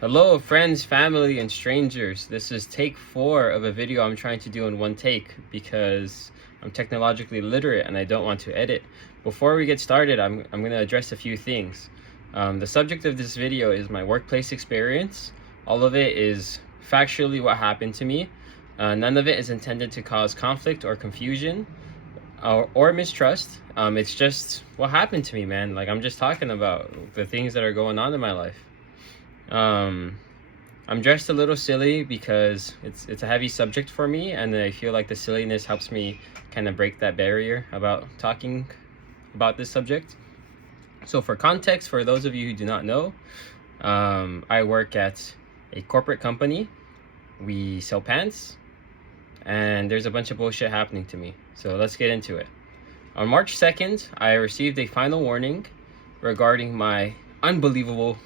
Hello, friends, family, and strangers. This is take 4 of a video I'm trying to do in one take because I'm technologically literate and I don't want to edit. Before we get started, I'm going to address a few things. The subject of this video is my workplace experience. All of it is factually what happened to me. None of it is intended to cause conflict or confusion or mistrust. It's just what happened to me, man. Like, I'm just talking about the things that are going on in my life. I'm dressed a little silly because it's a heavy subject for me, and I feel like the silliness helps me kind of break that barrier about talking about this subject. So for context, for those of you who do not know, I work at a corporate company. We sell pants, and there's a bunch of bullshit happening to me. So let's get into it. On March 2nd, I received a final warning regarding my unbelievable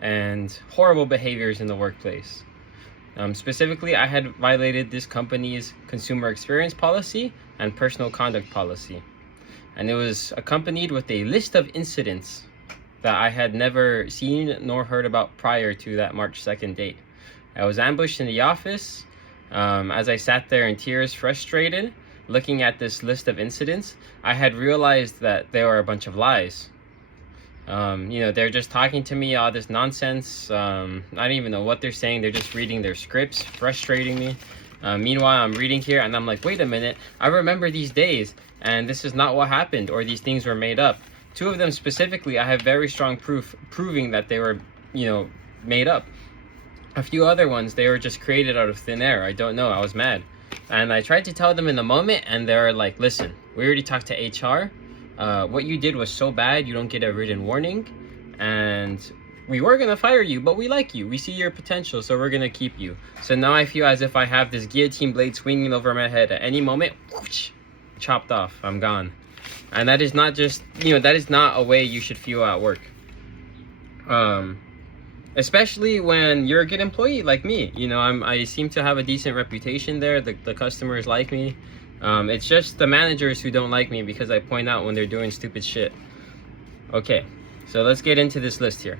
and horrible behaviors in the workplace. Specifically, I had violated this company's consumer experience policy and personal conduct policy. And it was accompanied with a list of incidents that I had never seen nor heard about prior to that March 2nd date. I was ambushed in the office. As I sat there in tears, frustrated, looking at this list of incidents, I had realized that they were a bunch of lies. They're just talking to me all this nonsense. I don't even know what they're saying. They're just reading their scripts, frustrating me. Meanwhile, I'm reading here and I'm like, wait a minute, I remember these days and this is not what happened, or these things were made up. 2 of them specifically, I have very strong proof proving that they were, made up. A few other ones, they were just created out of thin air. I don't know. I was mad. And I tried to tell them in the moment, and they're like, listen, we already talked to HR. What you did was so bad, you don't get a written warning, and we were gonna fire you, but we like you, we see your potential, so we're gonna keep you. So now I feel as if I have this guillotine blade swinging over my head. At any moment, whoosh, chopped off, I'm gone. And that is not just, that is not a way you should feel at work. Especially when you're a good employee like me. I seem to have a decent reputation there. The customers like me. It's just the managers who don't like me because I point out when they're doing stupid shit. Okay, so let's get into this list here.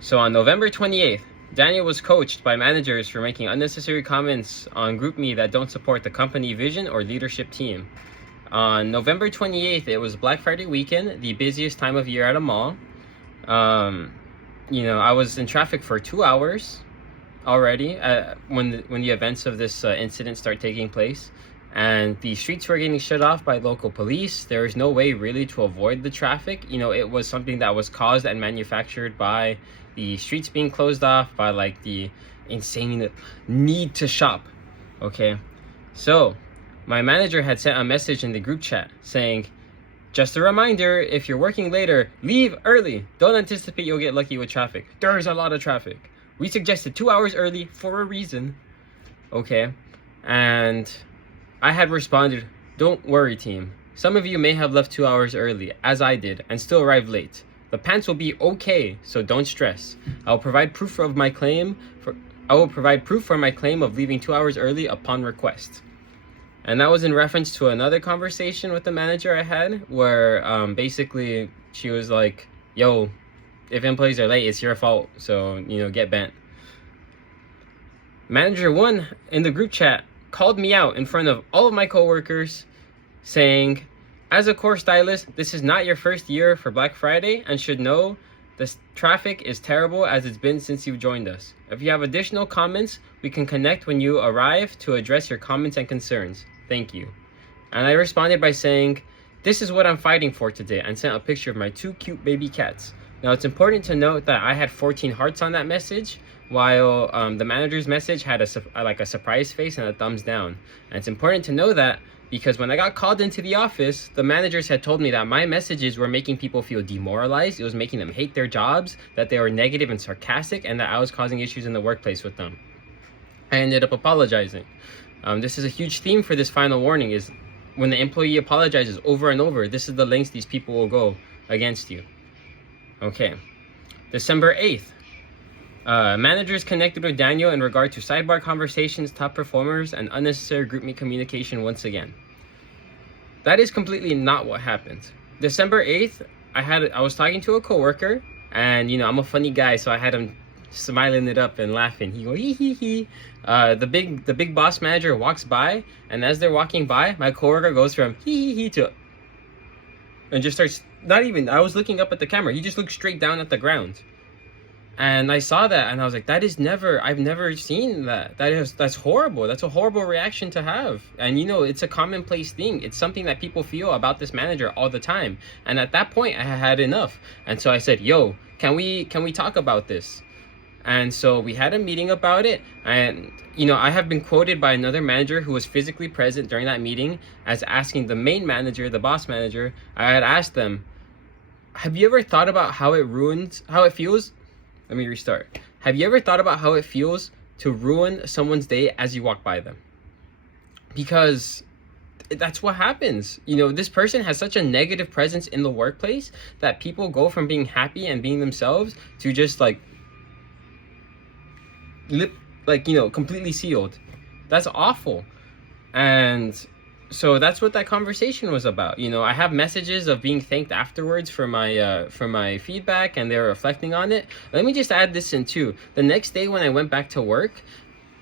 So on November 28th, Daniel was coached by managers for making unnecessary comments on GroupMe that don't support the company vision or leadership team. On November 28th, it was Black Friday weekend, the busiest time of year at a mall. I was in traffic for 2 hours already when the events of this incident start taking place. And the streets were getting shut off by local police. There was no way really to avoid the traffic. It was something that was caused and manufactured by the streets being closed off, by like the insane need to shop. Okay, so my manager had sent a message in the group chat saying, just a reminder, if you're working later, leave early. Don't anticipate you'll get lucky with traffic. There's a lot of traffic. We suggested 2 hours early for a reason. Okay, and I had responded, don't worry team. Some of you may have left 2 hours early, as I did, and still arrived late. The pants will be okay, so don't stress. I will provide proof for my claim of leaving 2 hours early upon request. And that was in reference to another conversation with the manager I had, where basically she was like, yo, if employees are late, it's your fault, so get bent. Manager 1 in the group chat called me out in front of all of my coworkers, saying, as a core stylist, this is not your first year for Black Friday and should know this traffic is terrible as it's been since you've joined us. If you have additional comments, we can connect when you arrive to address your comments and concerns. Thank you. And I responded by saying, this is what I'm fighting for today, and sent a picture of my 2 cute baby cats. Now it's important to note that I had 14 hearts on that message, while the manager's message had a surprise face and a thumbs down. And it's important to know that because when I got called into the office, the managers had told me that my messages were making people feel demoralized. It was making them hate their jobs, that they were negative and sarcastic, and that I was causing issues in the workplace with them. I ended up apologizing. This is a huge theme for this final warning, is when the employee apologizes over and over, this is the lengths these people will go against you. Okay, December 8th. Managers connected with Daniel in regard to sidebar conversations, top performers, and unnecessary GroupMe communication once again. That is completely not what happened. December 8th, I was talking to a coworker, and I'm a funny guy, so I had him smiling it up and laughing. He go hee hee hee. The big boss manager walks by, and as they're walking by, my coworker goes from hee hee hee to, and just starts, not even, I was looking up at the camera, he just looked straight down at the ground. And I saw that and I was like, I've never seen that. That's horrible. That's a horrible reaction to have. And it's a commonplace thing. It's something that people feel about this manager all the time. And at that point I had enough. And so I said, yo, can we talk about this? And so we had a meeting about it. And I have been quoted by another manager who was physically present during that meeting as asking the main manager, the boss manager, I had asked them, have you ever thought about how it feels? Let me restart. Have you ever thought about how it feels to ruin someone's day as you walk by them? Because that's what happens. This person has such a negative presence in the workplace that people go from being happy and being themselves to just completely sealed. That's awful. And so that's what that conversation was about. I have messages of being thanked afterwards for my feedback, and they were reflecting on it. Let me just add this in too. The next day when I went back to work,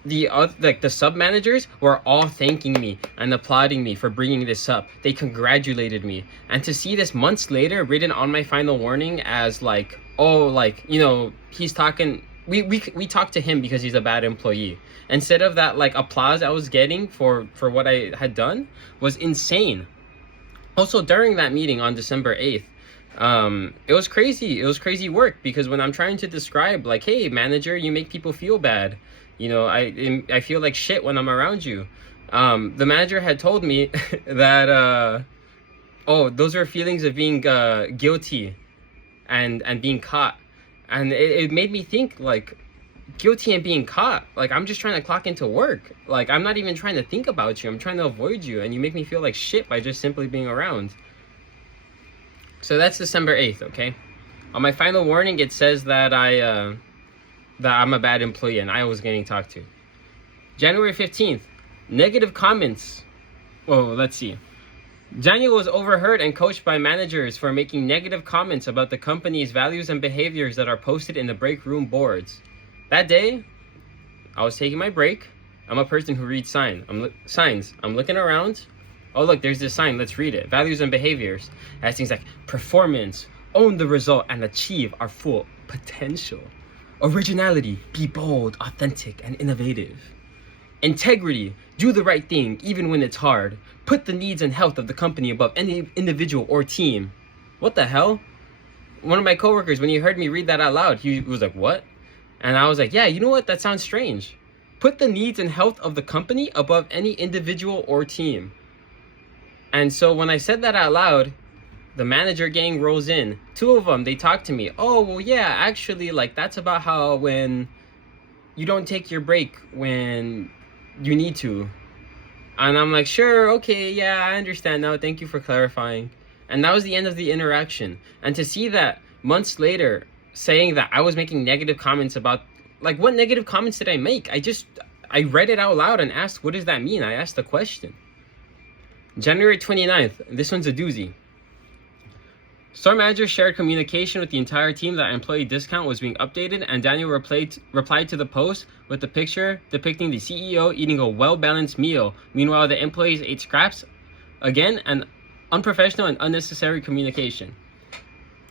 the sub managers were all thanking me and applauding me for bringing this up. They congratulated me, and to see this months later written on my final warning as he's talking. We talked to him because he's a bad employee. Instead of that applause I was getting for what I had done was insane. Also, during that meeting on December 8th, it was crazy. It was crazy work, because when I'm trying to describe hey manager, you make people feel bad. I feel like shit when I'm around you. The manager had told me that those are feelings of being guilty and being caught. And it made me think guilty and being caught. I'm just trying to clock into work. I'm not even trying to think about you. I'm trying to avoid you, and you make me feel like shit by just simply being around. So that's December 8th, okay? On my final warning, it says that I'm a bad employee and I was getting talked to. January 15th, negative comments. Oh, let's see. Daniel was overheard and coached by managers for making negative comments about the company's values and behaviors that are posted in the break room boards. That day, I was taking my break. I'm a person who reads signs. I'm looking around. Oh, look, there's this sign. Let's read it. Values and behaviors. It has things like performance, own the result, and achieve our full potential. Originality, be bold, authentic, and innovative. Integrity, do the right thing even when it's hard. Put the needs and health of the company above any individual or team. What the hell? One of my coworkers, when he heard me read that out loud, he was like, what? And I was like, yeah, you know what? That sounds strange. Put the needs and health of the company above any individual or team. And so when I said that out loud, the manager gang rolls in. Two of them, they talk to me. Oh, well, yeah, actually, that's about how when you don't take your break when you need to. And I'm like, sure, okay, yeah, I understand now. Thank you for clarifying. And that was the end of the interaction. And to see that months later, saying that I was making negative comments about, what negative comments did I make? I read it out loud and asked, what does that mean? I asked the question. January 29th, this one's a doozy. Store manager shared communication with the entire team that employee discount was being updated, and Daniel replied to the post with a picture depicting the CEO eating a well-balanced meal. Meanwhile, the employees ate scraps. Again, an unprofessional and unnecessary communication.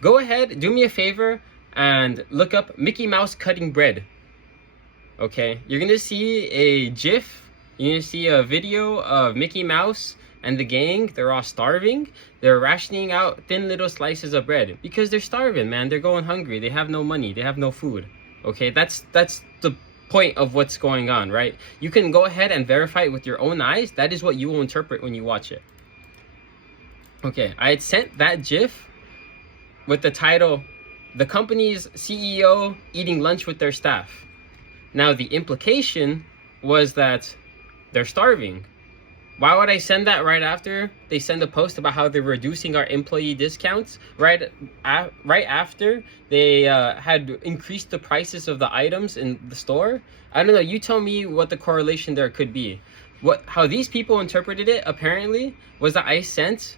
Go ahead, do me a favor, and look up Mickey Mouse cutting bread. Okay, you're gonna see a GIF. You're gonna see a video of Mickey Mouse and the gang. They're all starving. They're rationing out thin little slices of bread because they're starving, man. They're going hungry. They have no money. They have no food. Okay, that's the point of what's going on, right? You can go ahead and verify it with your own eyes. That is what you will interpret when you watch it. Okay, I had sent that GIF with the title, "The company's CEO eating lunch with their staff." Now, the implication was that they're starving. Why would I send that right after they send a post about how they're reducing our employee discounts? Right after they had increased the prices of the items in the store? I don't know. You tell me what the correlation there could be. How these people interpreted it, apparently, was that I sent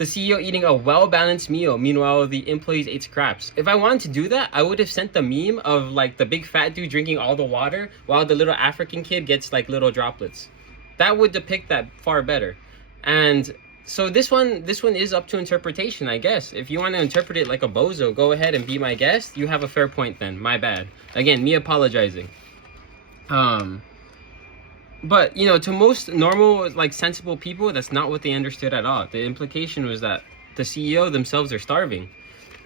the CEO eating a well-balanced meal, meanwhile the employees ate scraps. If I wanted to do that, I would have sent the meme of like the big fat dude drinking all the water while the little African kid gets like little droplets. That would depict that far better. And so this one is up to interpretation, I guess. If you want to interpret it like a bozo, go ahead and be my guest. You have a fair point then. My bad. Again, me apologizing. But, you know, to most normal, like, sensible people, that's not what they understood at all. The implication was that the CEO themselves are starving.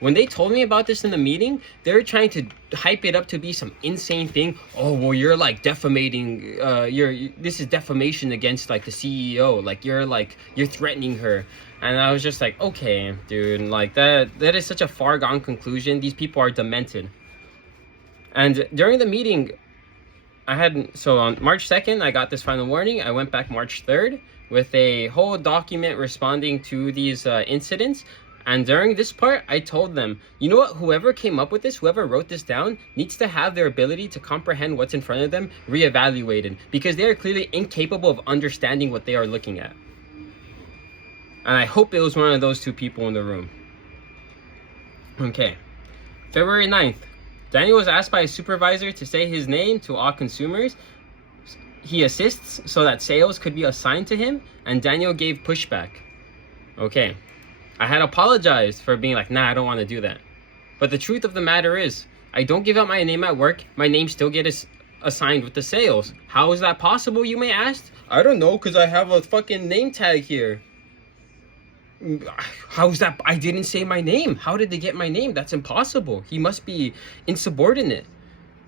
When they told me about this in the meeting, they were trying to hype it up to be some insane thing. Oh, well, you're, like, defamating, this is defamation against, like, the CEO. Like, you're threatening her. And I was just like, okay, dude, like, that is such a far-gone conclusion. These people are demented. And during the meeting, so on March 2nd, I got this final warning. I went back March 3rd with a whole document responding to these incidents. And during this part, I told them, you know what, whoever came up with this, whoever wrote this down, needs to have their ability to comprehend what's in front of them reevaluated, because they are clearly incapable of understanding what they are looking at. And I hope it was one of those two people in the room. Okay. February 9th. Daniel was asked by his supervisor to say his name to all consumers. He assists so that sales could be assigned to him, and Daniel gave pushback. Okay. I had apologized for being like, nah, I don't want to do that. But the truth of the matter is, I don't give out my name at work. My name still gets assigned with the sales. How is that possible, you may ask? I don't know, because I have a fucking name tag here. How's that? I didn't say my name. How did they get my name? That's impossible. He must be insubordinate.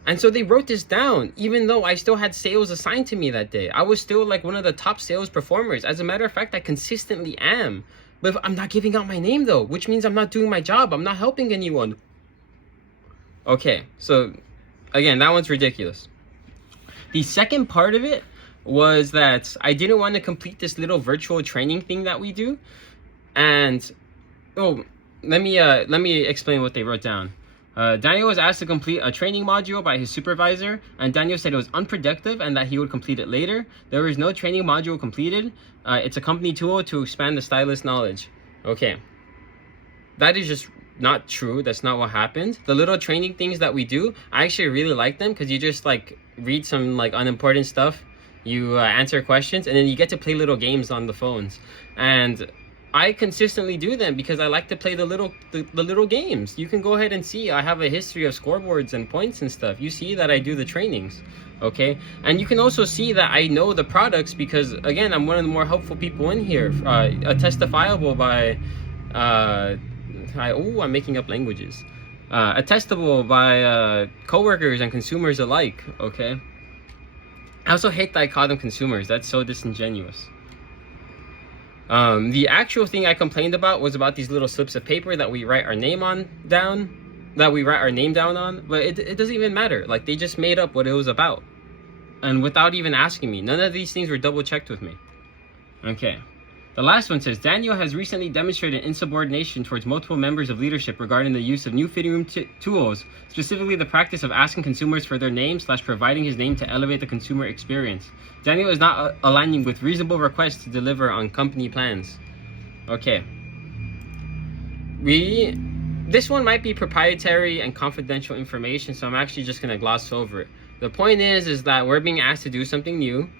And so they wrote this down, even though I still had sales assigned to me that day. I was still like one of the top sales performers. As a matter of fact, I consistently am. But I'm not giving out my name though, which means I'm not doing my job. I'm not helping anyone. Okay, so again, that one's ridiculous. The second part of it was that I didn't want to complete this little virtual training thing that we do. And, let me explain what they wrote down. Daniel was asked to complete a training module by his supervisor, and Daniel said it was unproductive and that he would complete it later. There was no training module completed. It's a company tool to expand the stylist knowledge. Okay. That is just not true. That's not what happened. The little training things that we do, I actually really like them because you just like read some like unimportant stuff. You answer questions, and then you get to play little games on the phones. And I consistently do them because I like to play the little games. You can go ahead and see I have a history of scoreboards and points and stuff. You see that I do the trainings, okay? And you can also see that I know the products because, again, I'm one of the more helpful people in here. Attestifiable by, I'm making up languages. Attestable by coworkers and consumers alike, okay? I also hate that I call them consumers. That's so disingenuous. The actual thing I complained about was about these little slips of paper that we write our name down on, but it doesn't even matter. Like, they just made up what it was about, and without even asking me. None of these things were double checked with me. Okay. The last one says, Daniel has recently demonstrated insubordination towards multiple members of leadership regarding the use of new fitting room tools, specifically the practice of asking consumers for their name / providing his name to elevate the consumer experience. Daniel is not aligning with reasonable requests to deliver on company plans. Okay. This one might be proprietary and confidential information, so I'm actually just going to gloss over it. The point is that we're being asked to do something new.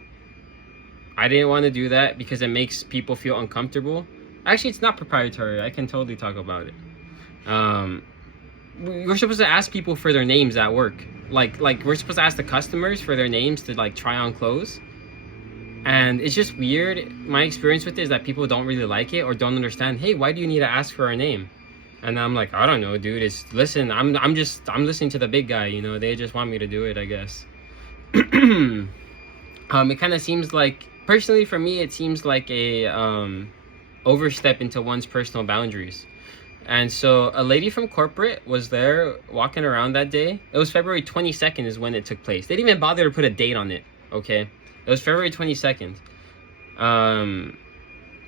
I didn't want to do that because it makes people feel uncomfortable. Actually, it's not proprietary. I can totally talk about it. We're supposed to ask people for their names at work. Like we're supposed to ask the customers for their names to like try on clothes. And it's just weird. My experience with it is that people don't really like it or don't understand. Hey, why do you need to ask for our name? And I'm like, I don't know, dude. Listen, I'm listening to the big guy. You know, they just want me to do it, I guess. It kind of seems like, personally for me, it seems like a overstep into one's personal boundaries. And so a lady from corporate was there walking around that day. It was February 22nd is when it took place. They didn't even bother to put a date on it, okay? It was February 22nd.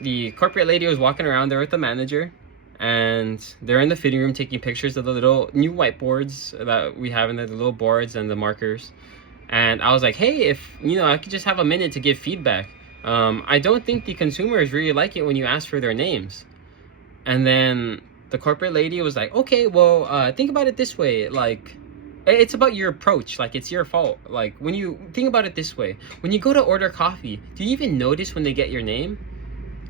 The corporate lady was walking around there with the manager, and they're in the fitting room taking pictures of the little new whiteboards that we have in there, the little boards and the markers. And I was like, hey, if, I could just have a minute to give feedback. I don't think the consumers really like it when you ask for their names. And then the corporate lady was like, okay, well, think about it this way. Like, it's about your approach. Like, it's your fault. Like, when you think about it this way, when you go to order coffee, do you even notice when they get your name?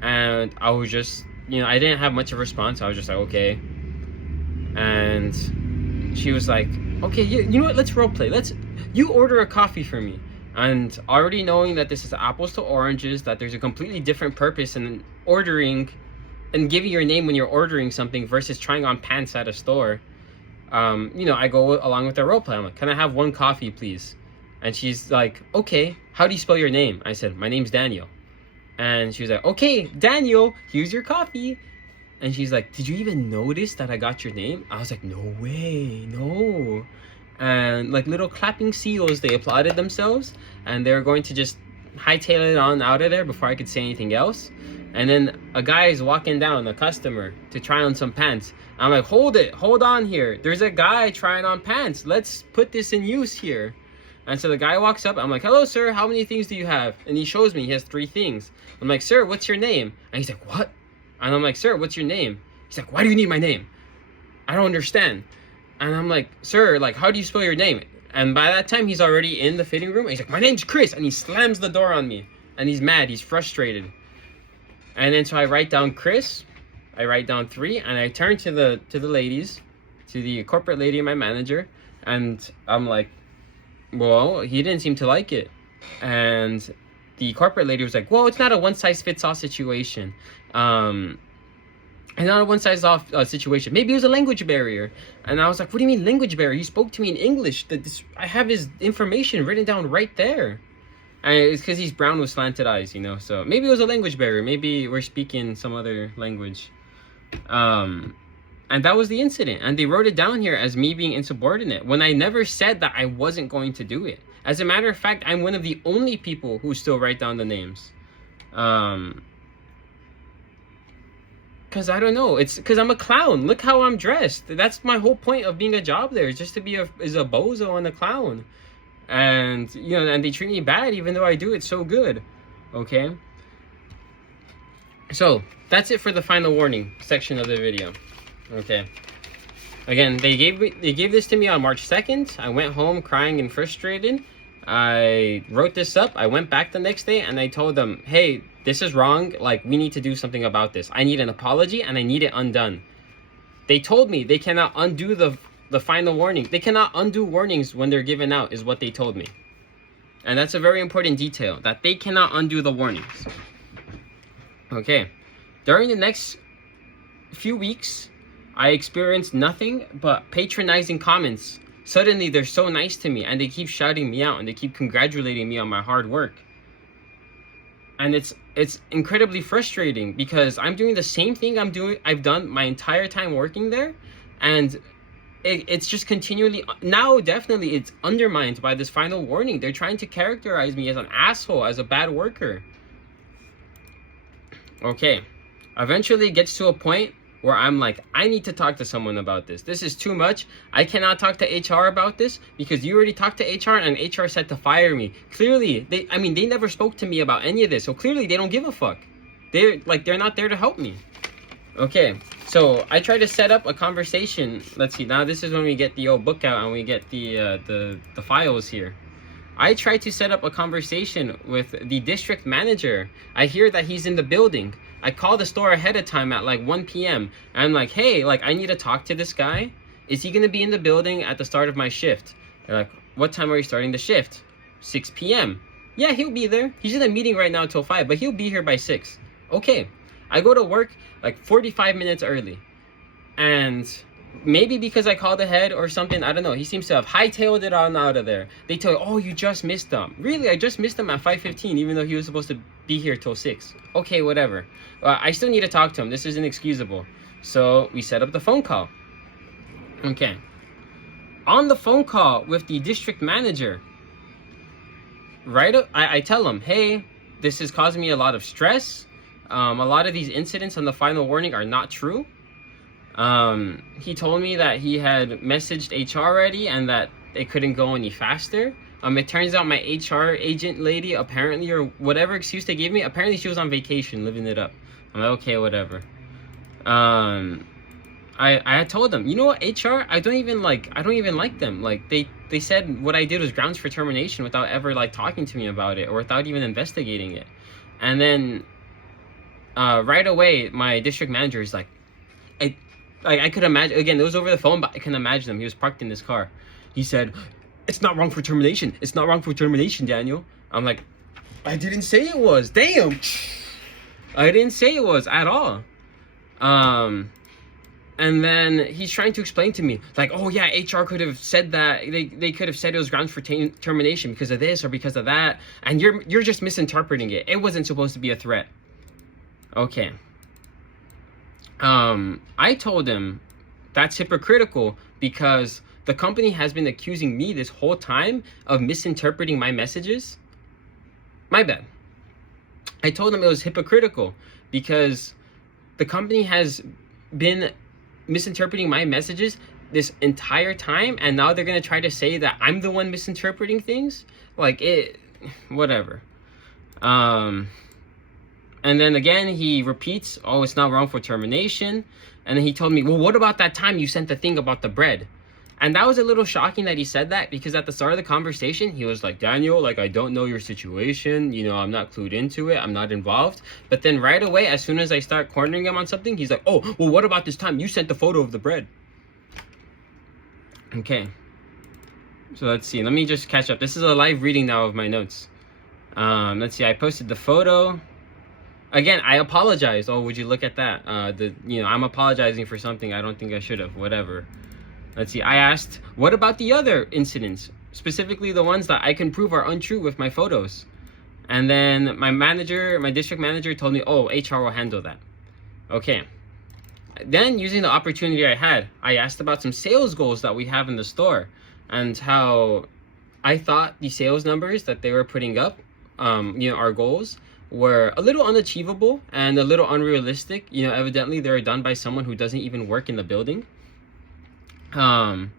And I was just, I didn't have much of a response. I was just like, okay. And she was like, okay, you know what? Let's role play. You order a coffee for me. And already knowing that this is apples to oranges, that there's a completely different purpose in ordering and giving your name when you're ordering something versus trying on pants at a store. I go along with the role play. I'm like, can I have one coffee, please? And she's like, okay, how do you spell your name? I said, my name's Daniel. And she was like, okay, Daniel, here's your coffee. And she's like, did you even notice that I got your name? I was like, no way, no. And like little clapping seals, they applauded themselves, and they were going to just hightail it on out of there before I could say anything else. And then a guy is walking down, a customer, to try on some pants. I'm like, hold on here. There's a guy trying on pants. Let's put this in use here. And so the guy walks up. I'm like, hello, sir. How many things do you have? And he shows me he has 3 things. I'm like, sir, what's your name? And he's like, what? And I'm like, sir, what's your name? He's like, why do you need my name? I don't understand. And I'm like, sir, like, how do you spell your name? And by that time, he's already in the fitting room. And he's like, my name's Chris. And he slams the door on me. And he's mad. He's frustrated. And then so I write down Chris. I write down 3. And I turn to the ladies, to the corporate lady and my manager. And I'm like, well, he didn't seem to like it. And the corporate lady was like, well, it's not a one-size-fits-all situation. And not a one-size-off situation. Maybe it was a language barrier. And I was like, what do you mean language barrier? He spoke to me in English. I have his information written down right there. And it's because he's brown with slanted eyes, So maybe it was a language barrier. Maybe we're speaking some other language. And that was the incident. And they wrote it down here as me being insubordinate when I never said that I wasn't going to do it. As a matter of fact, I'm one of the only people who still write down the names. Because I don't know. It's because I'm a clown. Look how I'm dressed. That's my whole point of being a job there, is just to be a bozo and a clown. And, and they treat me bad even though I do it so good. Okay? So, that's it for the final warning section of the video. Okay. Again, they gave this to me on March 2nd. I went home crying and frustrated. I wrote this up. I went back the next day and I told them, hey, this is wrong. Like, we need to do something about this. I need an apology and I need it undone. They told me they cannot undo the final warning. They cannot undo warnings when they're given out, is what they told me. And that's a very important detail, that they cannot undo the warnings. Okay. During the next few weeks, I experienced nothing but patronizing comments. Suddenly, they're so nice to me, and they keep shouting me out, and they keep congratulating me on my hard work. And it's incredibly frustrating because I'm doing the same thing I've done my entire time working there, and it's just continually, now definitely it's undermined by this final warning. They're trying to characterize me as an asshole, as a bad worker. Okay, eventually it gets to a point where I'm like, I need to talk to someone about this. This is too much. I cannot talk to HR about this because you already talked to HR and HR said to fire me. Clearly, they never spoke to me about any of this. So clearly they don't give a fuck. They're not there to help me. Okay, so I try to set up a conversation. Let's see, now this is when we get the old book out and we get the files here. I try to set up a conversation with the district manager. I hear that he's in the building. I call the store ahead of time at like 1 p.m. And I'm like, hey, like, I need to talk to this guy. Is he going to be in the building at the start of my shift? They're like, what time are you starting the shift? 6 p.m. Yeah, he'll be there. He's in a meeting right now until 5, but he'll be here by 6. Okay. I go to work like 45 minutes early. And maybe because I called ahead or something, I don't know. He seems to have hightailed it on out of there. They tell you, oh, you just missed him. Really, I just missed him at 5:15, even though he was supposed to be here till 6. Okay, whatever. I still need to talk to him. This is inexcusable. So we set up the phone call. Okay. On the phone call with the district manager, I tell him, hey, this is causing me a lot of stress. A lot of these incidents on the final warning are not true. He told me that he had messaged HR already and that it couldn't go any faster. It turns out my HR agent lady, apparently, or whatever excuse they gave me, apparently she was on vacation living it up. I'm like, okay, whatever. I had told them, you know what, HR, I don't even like them. Like they said what I did was grounds for termination without ever like talking to me about it or without even investigating it. And then right away my district manager is like, I could imagine, again, it was over the phone, but I can imagine him. He was parked in his car. He said, it's not wrong for termination. It's not wrong for termination, Daniel. I'm like, I didn't say it was. Damn. I didn't say it was at all. And then he's trying to explain to me, like, oh yeah, HR could have said that. They could have said it was grounds for termination because of this or because of that. And you're just misinterpreting it. It wasn't supposed to be a threat. Okay. I told him that's hypocritical because the company has been accusing me this whole time of misinterpreting my messages. My bad. I told him it was hypocritical because the company has been misinterpreting my messages this entire time, and now they're gonna try to say that I'm the one misinterpreting things. Like, it, whatever. And then again he repeats, oh, it's not wrong for termination. And then he told me, well, what about that time you sent the thing about the bread? And that was a little shocking that he said that, because at the start of the conversation he was like, Daniel, like, I don't know your situation, you know, I'm not clued into it, I'm not involved. But then right away, as soon as I start cornering him on something, he's like, oh, well, what about this time you sent the photo of the bread? Okay, so let's see, let me just catch up. This is a live reading now of my notes. Let's see, I posted the photo. Again, I apologize. Oh, would you look at that? I'm apologizing for something I don't think I should have. Whatever. Let's see. I asked, what about the other incidents? Specifically the ones that I can prove are untrue with my photos. And then my district manager told me, oh, HR will handle that. Okay. Then, using the opportunity I had, I asked about some sales goals that we have in the store and how I thought the sales numbers that they were putting up, our goals, were a little unachievable and a little unrealistic. You know, evidently they were done by someone who doesn't even work in the building, and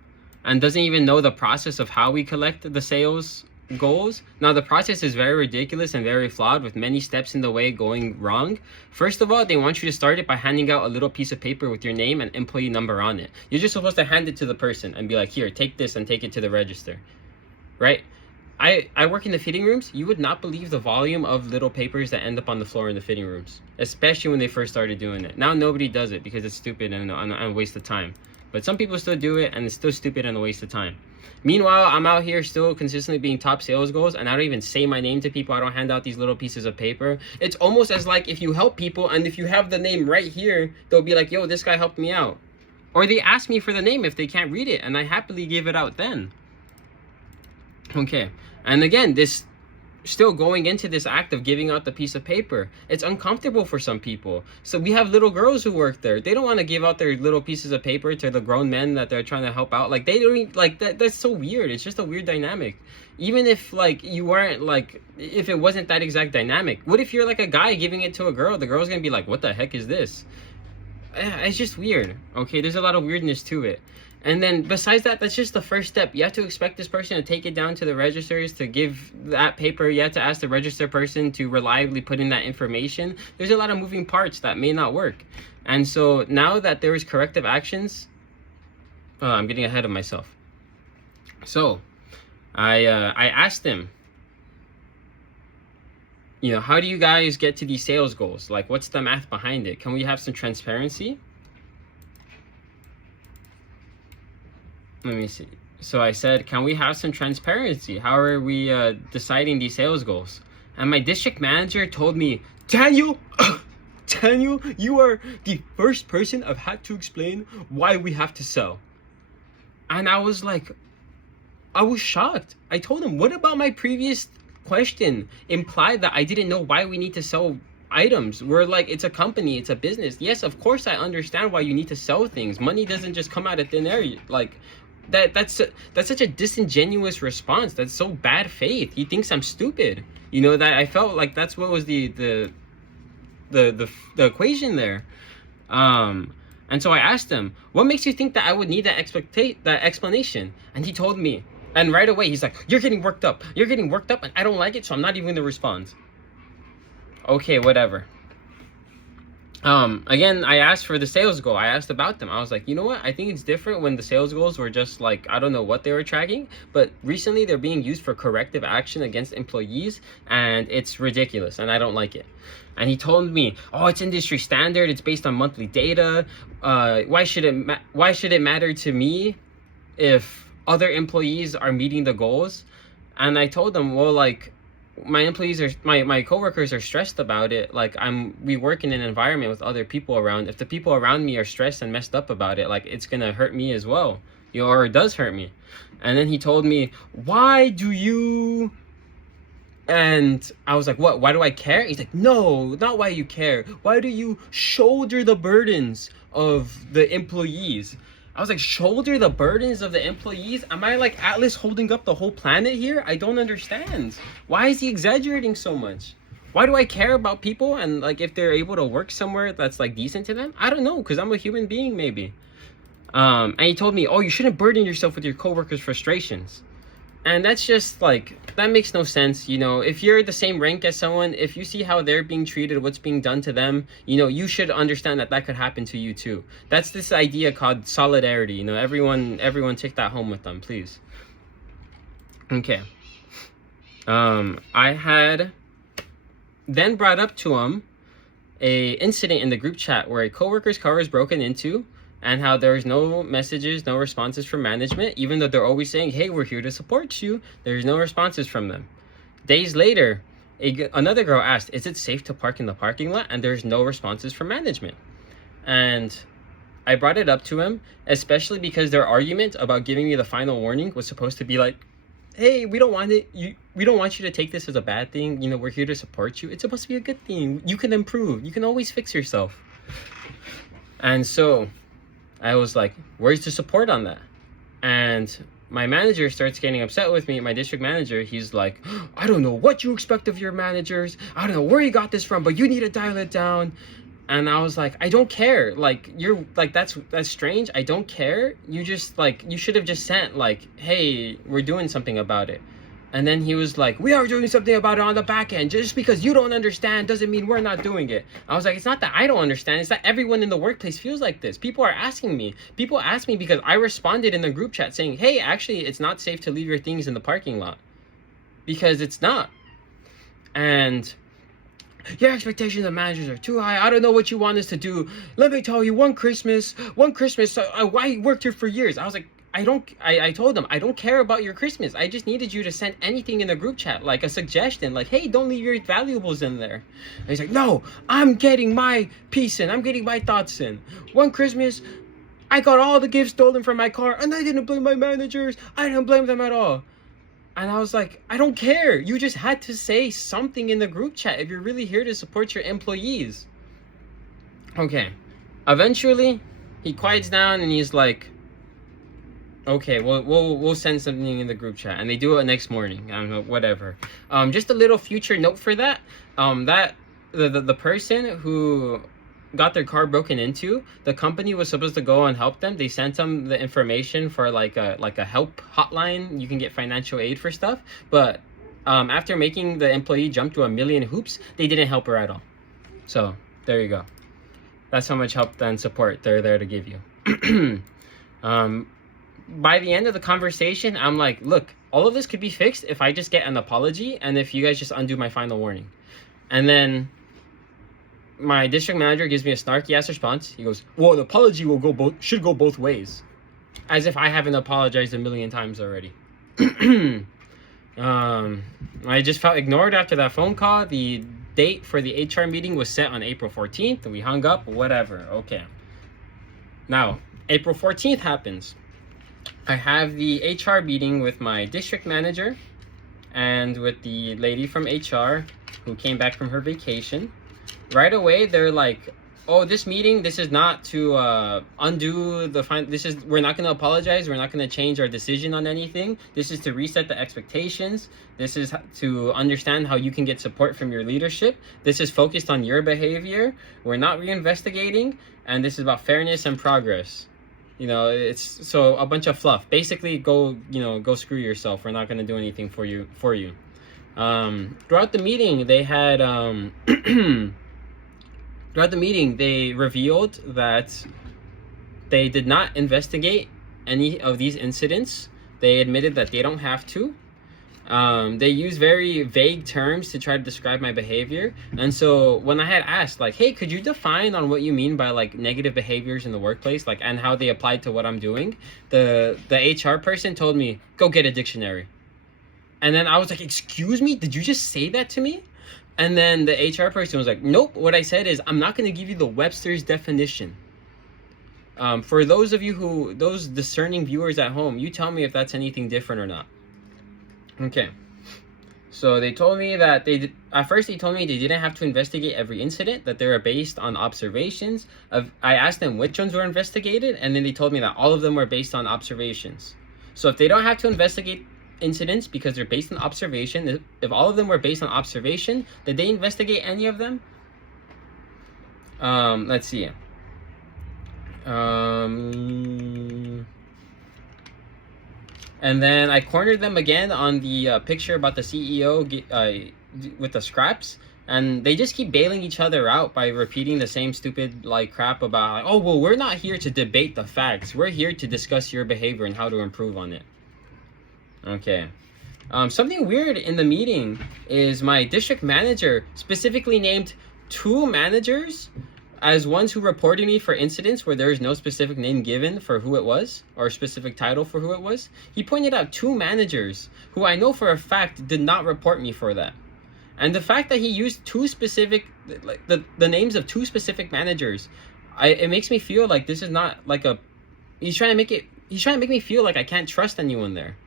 doesn't even know the process of how we collect the sales goals. Now, the process is very ridiculous and very flawed, with many steps in the way going wrong. First of all, they want you to start it by handing out a little piece of paper with your name and employee number on it. You're just supposed to hand it to the person and be like, here, take this and take it to the register, right? I work in the fitting rooms. You would not believe the volume of little papers that end up on the floor in the fitting rooms, especially when they first started doing it. Now nobody does it because it's stupid and a waste of time. But some people still do it, and it's still stupid and a waste of time. Meanwhile, I'm out here still consistently being top sales goals, and I don't even say my name to people. I don't hand out these little pieces of paper. It's almost as like if you help people, and if you have the name right here, they'll be like, yo, this guy helped me out. Or they ask me for the name if they can't read it, and I happily give it out then. Okay, and again, this still going into this act of giving out the piece of paper, it's uncomfortable for some people. So we have little girls who work there. They don't want to give out their little pieces of paper to the grown men that they're trying to help out. Like, they don't, like, that's so weird. It's just a weird dynamic. Even if, like, you weren't, like, if it wasn't that exact dynamic, what if you're like a guy giving it to a girl? The girl's gonna be like, what the heck is this? It's just weird. Okay, there's a lot of weirdness to it. And then besides that, that's just the first step. You have to expect this person to take it down to the registers to give that paper. You have to ask the register person to reliably put in that information. There's a lot of moving parts that may not work. And so now that there is corrective actions, I'm getting ahead of myself. So I asked him, you know, how do you guys get to these sales goals? Like, what's the math behind it? Can we have some transparency? Let me see. So I said, can we have some transparency? How are we deciding these sales goals? And my district manager told me, Daniel, Daniel, you are the first person I've had to explain why we have to sell. And I was like, I was shocked. I told him, what about my previous question implied that I didn't know why we need to sell items? We're like, it's a company, it's a business. Yes, of course I understand why you need to sell things. Money doesn't just come out of thin air. Like, that's such a disingenuous response. That's so bad faith. He thinks I'm stupid. You know, that I felt like that's what was the equation there. And so I asked him, what makes you think that I would need that explanation? And he told me, and right away he's like, you're getting worked up, and I don't like it, so I'm not even gonna respond. Okay, whatever. Again, I asked for the sales goal. I asked about them. I was like, you know what? I think it's different when the sales goals were just like, I don't know what they were tracking, but recently they're being used for corrective action against employees, and it's ridiculous, and I don't like it. And he told me, oh, it's industry standard. It's based on monthly data. Why should it matter to me if other employees are meeting the goals? And I told them, well, like, my employees are my coworkers are stressed about it. Like, we work in an environment with other people around. If the people around me are stressed and messed up about it, like, it's gonna hurt me as well, or it does hurt me. And then he told me, why do you, and I was like, what, why do I care? He's like, no, not why you care, why do you shoulder the burdens of the employees? I was like, shoulder the burdens of the employees? Am I like Atlas holding up the whole planet here? I don't understand. Why is he exaggerating so much? Why do I care about people and like if they're able to work somewhere that's like decent to them? I don't know, because I'm a human being maybe. And he told me, oh, you shouldn't burden yourself with your coworkers' frustrations. And that's just like, that makes no sense. You know, if you're the same rank as someone, if you see how they're being treated, what's being done to them, you know, you should understand that that could happen to you too. That's this idea called solidarity. You know, everyone take that home with them, please. Okay. I had then brought up to him a incident in the group chat where a coworker's car was broken into, and how there's no messages, no responses from management, even though they're always saying, hey, we're here to support you. There's no responses from them. Days later, another girl asked, is it safe to park in the parking lot? And there's no responses from management. And I brought it up to him, especially because their argument about giving me the final warning was supposed to be like, hey, we don't want you to take this as a bad thing. You know, we're here to support you. It's supposed to be a good thing. You can improve. You can always fix yourself. And so I was like, where's the support on that? And my manager starts getting upset with me, my district manager. He's like, I don't know what you expect of your managers. I don't know where you got this from, but you need to dial it down. And I was like, I don't care. Like, you're like, that's strange. I don't care. You just like, you should have just sent like, hey, we're doing something about it. And then he was like, we are doing something about it on the back end. Just because you don't understand doesn't mean we're not doing it. I was like, it's not that I don't understand. It's that everyone in the workplace feels like this. People are asking me. People ask me because I responded in the group chat saying, hey, actually, it's not safe to leave your things in the parking lot. Because it's not. And your expectations of managers are too high. I don't know what you want us to do. Let me tell you, one Christmas, I worked here for years. I was like, I told them, I don't care about your Christmas. I just needed you to send anything in the group chat, like a suggestion, like, hey, don't leave your valuables in there. And he's like, no, I'm getting my piece in. I'm getting my thoughts in. One Christmas, I got all the gifts stolen from my car, and I didn't blame my managers. I didn't blame them at all. And I was like, I don't care. You just had to say something in the group chat if you're really here to support your employees. Okay. Eventually, he quiets down and he's like, okay, we'll send something in the group chat, and they do it next morning. I don't know, whatever. Just a little future note for that. That the person who got their car broken into, the company was supposed to go and help them. They sent them the information for like a help hotline. You can get financial aid for stuff, but after making the employee jump to 1,000,000 hoops, they didn't help her at all. So there you go. That's how much help and support they're there to give you. By the end of the conversation, I'm like, look, all of this could be fixed if I just get an apology and if you guys just undo my final warning. And then my district manager gives me a snarky ass response. He goes, well, an apology should go both ways. As if I haven't apologized 1,000,000 times already. I just felt ignored after that phone call. The date for the HR meeting was set on April 14th, and we hung up, whatever. Okay. Now, April 14th happens. I have the HR meeting with my district manager and with the lady from HR who came back from her vacation. Right away, they're like, oh, this meeting, this is not to undo the we're not going to apologize. We're not going to change our decision on anything. This is to reset the expectations. This is to understand how you can get support from your leadership. This is focused on your behavior. We're not reinvestigating. And this is about fairness and progress. You know, it's so a bunch of fluff. Basically, go screw yourself. We're not going to do anything for you. Throughout the meeting, they had throughout the meeting, they revealed that they did not investigate any of these incidents. They admitted that they don't have to. They use very vague terms to try to describe my behavior. And so when I had asked, like, hey, could you define on what you mean by like negative behaviors in the workplace, like, and how they apply to what I'm doing, the HR person told me, go get a dictionary. And then I was like, excuse me, did you just say that to me? And then the HR person was like, nope, what I said is, I'm not going to give you the Webster's definition. For those of you those discerning viewers at home, you tell me if that's anything different or not. Okay, so they told me that at first they told me they didn't have to investigate every incident, that they were based on observations. I asked them which ones were investigated, and then they told me that all of them were based on observations. So if they don't have to investigate incidents because they're based on observation, if all of them were based on observation, did they investigate any of them? Let's see. And then I cornered them again on the picture about the CEO with the scraps, and they just keep bailing each other out by repeating the same stupid like crap about like, oh well, we're not here to debate the facts, we're here to discuss your behavior and how to improve on it. Okay. Something weird in the meeting is my district manager specifically named 2 managers as ones who reported me for incidents where there is no specific name given for who it was or specific title for who it was. He pointed out 2 managers who I know for a fact did not report me for that. And the fact that he used 2 specific, like the names of 2 specific managers, it makes me feel like this is not like he's trying to make me feel like I can't trust anyone there.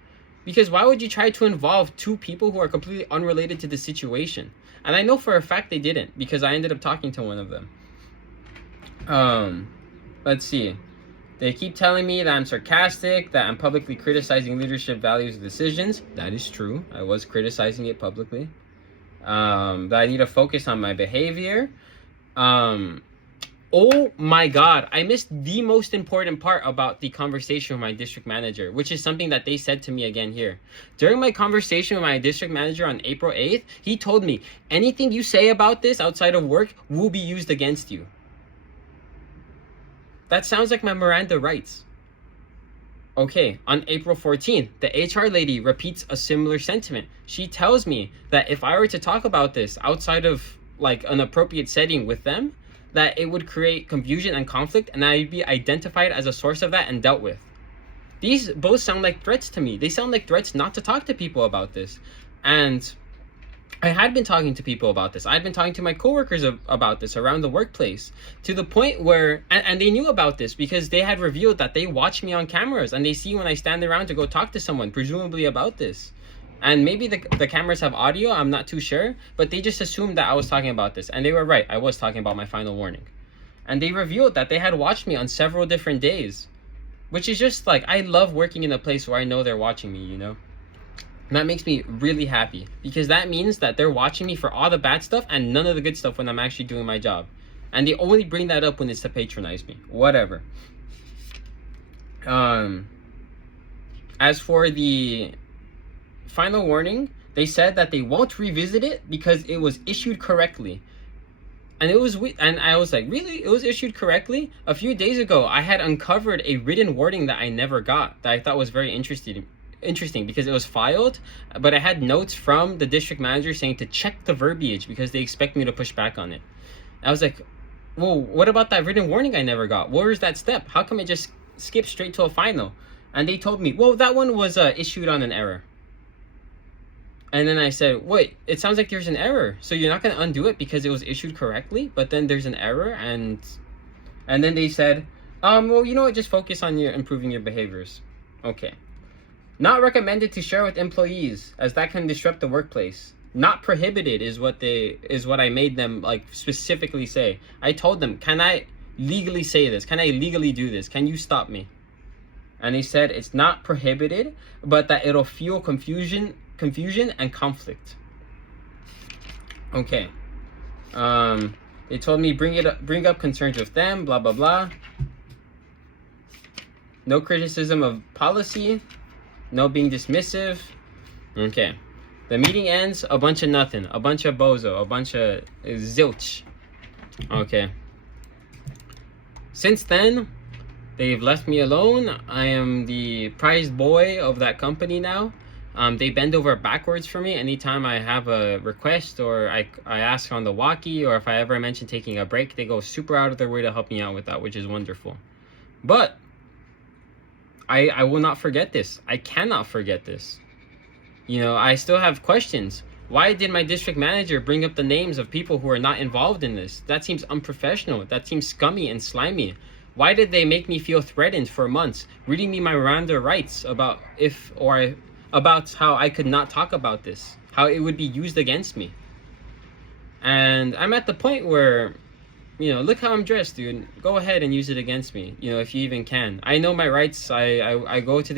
Because why would you try to involve 2 people who are completely unrelated to the situation? And I know for a fact they didn't, because I ended up talking to one of them. Let's see. They keep telling me that I'm sarcastic, that I'm publicly criticizing leadership values and decisions. That is true. I was criticizing it publicly. That I need to focus on my behavior. Oh my God, I missed the most important part about the conversation with my district manager, which is something that they said to me again here. During my conversation with my district manager on April 8th, he told me, anything you say about this outside of work will be used against you. That sounds like my Miranda rights. Okay, on April 14th, the HR lady repeats a similar sentiment. She tells me that if I were to talk about this outside of like an appropriate setting with them, that it would create confusion and conflict, and I'd be identified as a source of that and dealt with. These both sound like threats to me. They sound like threats not to talk to people about this. And I had been talking to people about this. I'd been talking to my coworkers about this around the workplace, to the point where, and they knew about this because they had revealed that they watch me on cameras and they see when I stand around to go talk to someone, presumably about this. And maybe the cameras have audio, I'm not too sure, but they just assumed that I was talking about this. And they were right, I was talking about my final warning. And they revealed that they had watched me on several different days, which is just like, I love working in a place where I know they're watching me, you know? And that makes me really happy, because that means that they're watching me for all the bad stuff and none of the good stuff when I'm actually doing my job. And they only bring that up when it's to patronize me. Whatever. As for the final warning, they said that they won't revisit it because it was issued correctly. And I was like, really? It was issued correctly? A few days ago, I had uncovered a written warning that I never got, that I thought was very interesting because it was filed, but I had notes from the district manager saying to check the verbiage because they expect me to push back on it. I was like, well, what about that written warning I never got? Where is that step? How come it just skipped straight to a final? And they told me, well, that one was issued on an error. And then I said, wait, it sounds like there's an error. So you're not going to undo it because it was issued correctly, but then there's an error? And then they said, well, you know what, just focus on improving your behaviors. Okay. Not recommended to share with employees, as that can disrupt the workplace. Not prohibited is what I made them like specifically say. I told them, can I legally say this? Can I legally do this? Can you stop me? And they said it's not prohibited, but that it'll fuel confusion and conflict. Okay. They told me bring up concerns with them, blah blah blah. No criticism of policy, no being dismissive. Okay. The meeting ends, a bunch of nothing, a bunch of bozo, a bunch of zilch. Okay. Since then, they've left me alone. I am the prized boy of that company now. They bend over backwards for me anytime I have a request, or I ask on the walkie, or if I ever mention taking a break, they go super out of their way to help me out with that, which is wonderful. But I will not forget this. I cannot forget this. You know, I still have questions. Why did my district manager bring up the names of people who are not involved in this? That seems unprofessional. That seems scummy and slimy. Why did they make me feel threatened for months, reading me my Miranda rights about about how I could not talk about this, how it would be used against me? And I'm at the point where, you know, look how I'm dressed, dude. Go ahead and use it against me, you know, if you even can. I know my rights. I go to the